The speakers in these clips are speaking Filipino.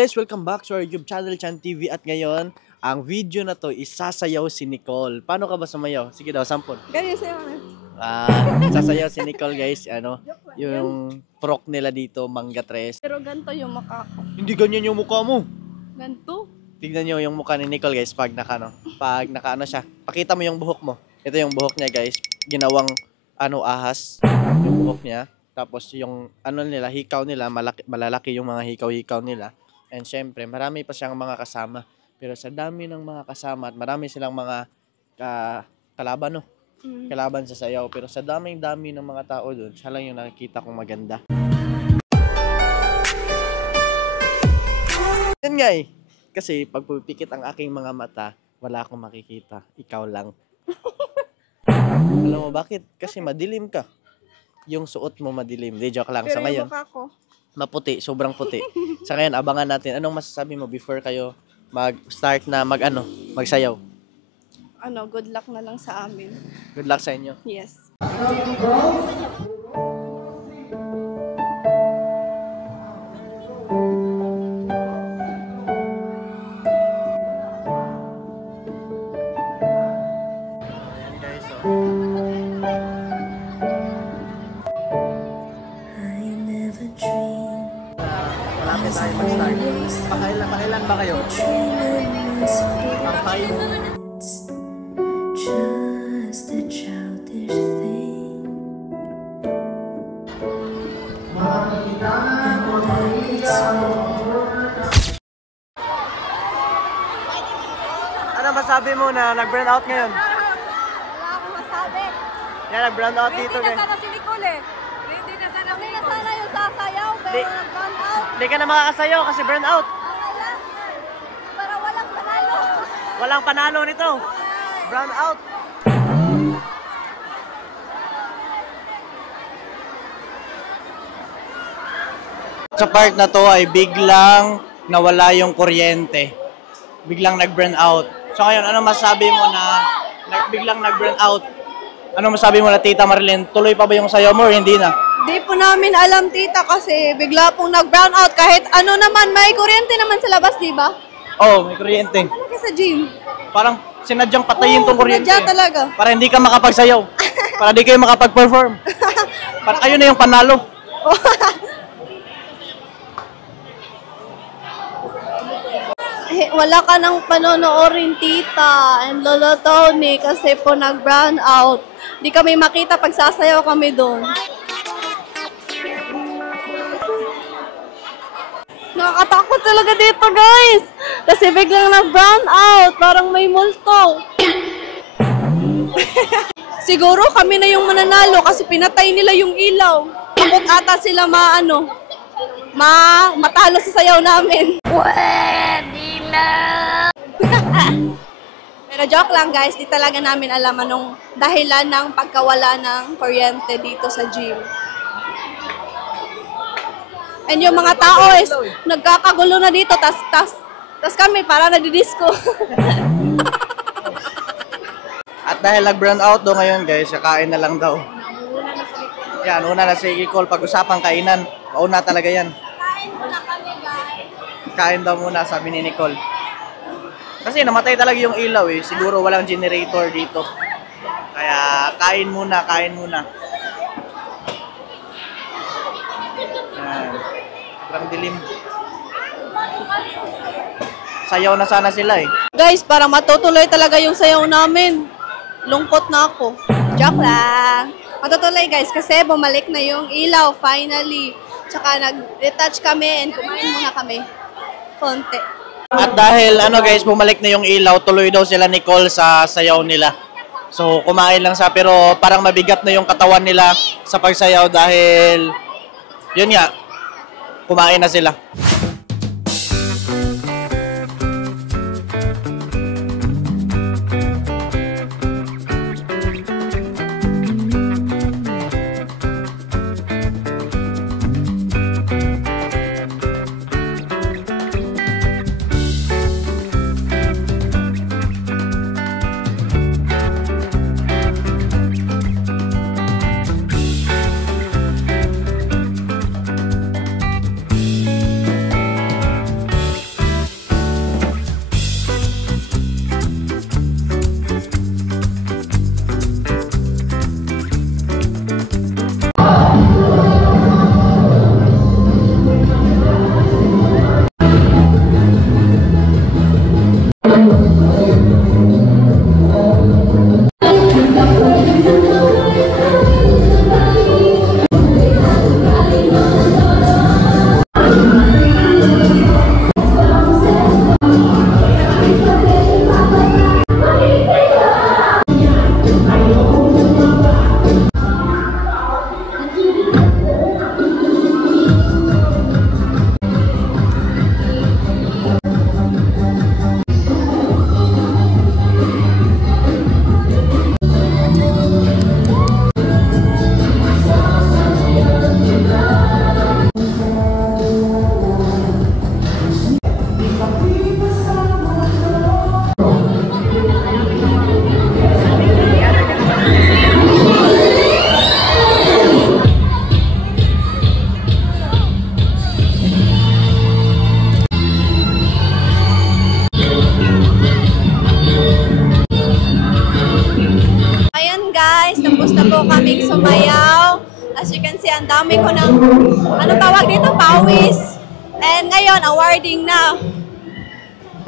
guys, welcome back to our YouTube channel, Chan TV. At ngayon, ang video na to is sasayaw si Nicole. Paano ka ba sumayaw? Sige daw, sampol. Ganyan sa'yo. Sasayaw si Nicole guys, yung prok nila dito, Mangga 3. Pero ganito yung mukha ko. Hindi ganyan yung mukha mo. Ganito? Tignan nyo yung mukha ni Nicole guys, pag naka siya. Pakita mo yung buhok mo. Ito yung buhok niya guys, ginawang ahas, yung buhok niya. Tapos yung nila, hikaw nila, malalaki yung mga hikaw-hikaw nila. And syempre, marami pa siyang mga kasama. Pero sa dami ng mga kasama at marami silang mga kalaban, no? Kalaban sa sayaw. Pero sa daming-dami ng mga tao doon, siya lang yung nakikita kong maganda. Yan nga eh. Kasi pag pupikit ang aking mga mata, wala akong makikita. Ikaw lang. Alam mo bakit? Kasi madilim ka. Yung suot mo madilim. Di, joke lang. Pero sa ngayon, yung mukha ko maputi, sobrang puti. Sa ngayon, abangan natin. Anong masasabi mo before kayo mag-start na magsayaw? good luck na lang sa amin. Good luck sa inyo. Yes. Ayan guys, malapit tayo mag-start. Pakailan ba kayo? Pang-5? Just a childish thing. Ano masabi mo na nag-burn out ngayon? Wala akong masabi. Yan, nag-burn out dito Hindi guys. na sana si Nicole eh. Hindi na sana yung sasayaw. Pero nag-burn out. Hindi ka na makakasayaw kasi burn out. Okay lang. Para walang panalo. Walang panalo nito. Burn out. Sa part na to ay biglang nawala yung kuryente. Biglang nag-burn out. So ngayon, ano masabi mo na biglang nag-burn out? Ano masabi mo na Tita Marilyn? Tuloy pa ba yung sayaw mo or hindi na? Di po namin alam, tita, kasi bigla pong nag-brown out. Kahit ano naman, may kuryente naman sa labas, di ba? Oo, may kuryente. Talaga sa gym. Parang sinadyang patayin tong kuryente. Sinadya talaga. Para hindi ka makapagsayaw. Para hindi kayo makapag-perform. Para kayo na yung panalo. Wala ka nang panonoorin, tita and Lolo Tony, kasi po nag-brown out. Di kami makita pag sasayaw kami doon. Nakakatakot talaga dito, guys. Kasi biglang nag-brown out. Parang may multo. Siguro kami na yung mananalo kasi pinatay nila yung ilaw. Takot ata sila matalo sa sayaw namin. Pwede na! Pero joke lang guys, di talaga namin alam anong dahilan ng pagkawala ng kuryente dito sa gym. And yung mga tao is nagkakagulo na dito, tas kami para nagdi-disco. At dahil nag-burn out do ngayon guys, kakain na lang daw. Yan, una na si Nicole. Pag-usapang kainan, mauna talaga yan. Kain muna kami guys. Kain daw muna, sabi ni Nicole. Kasi namatay talaga yung ilaw eh. Siguro walang generator dito. Kaya kain muna, kain muna. Yan. Parang dilim. Sayaw na sana sila eh. Guys, para matutuloy talaga yung sayaw namin. Lungkot na ako. Joke lang. Matutuloy guys kasi bumalik na yung ilaw finally. Tsaka nag-detach kami and kumain muna kami. Konti. At dahil guys, bumalik na yung ilaw, tuloy daw sila Nicole sa sayaw nila. So kumain lang siya pero parang mabigat na yung katawan nila sa pagsayaw dahil yun nga, kumain na sila. Ayan guys, tapos na po kaming sumayaw. As you can see, ang dami ko ng, ano tawag dito, pawis. And ngayon, awarding na.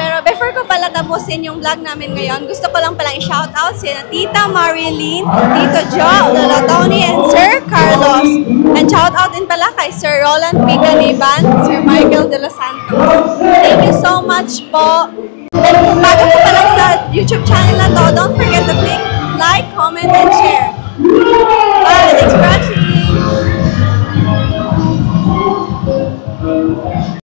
Pero before ko pala tapusin yung vlog namin ngayon, gusto ko lang palang i-shoutout si Tita Marilyn, Tito Joe, Lola Tony, and Sir Carlos. And shoutout din pala kay Sir Roland P. Caniban, Sir Michael De Los Santos. Thank you so much po. And kung bago po pa lang sa YouTube channel na to, don't forget to click like, comment, and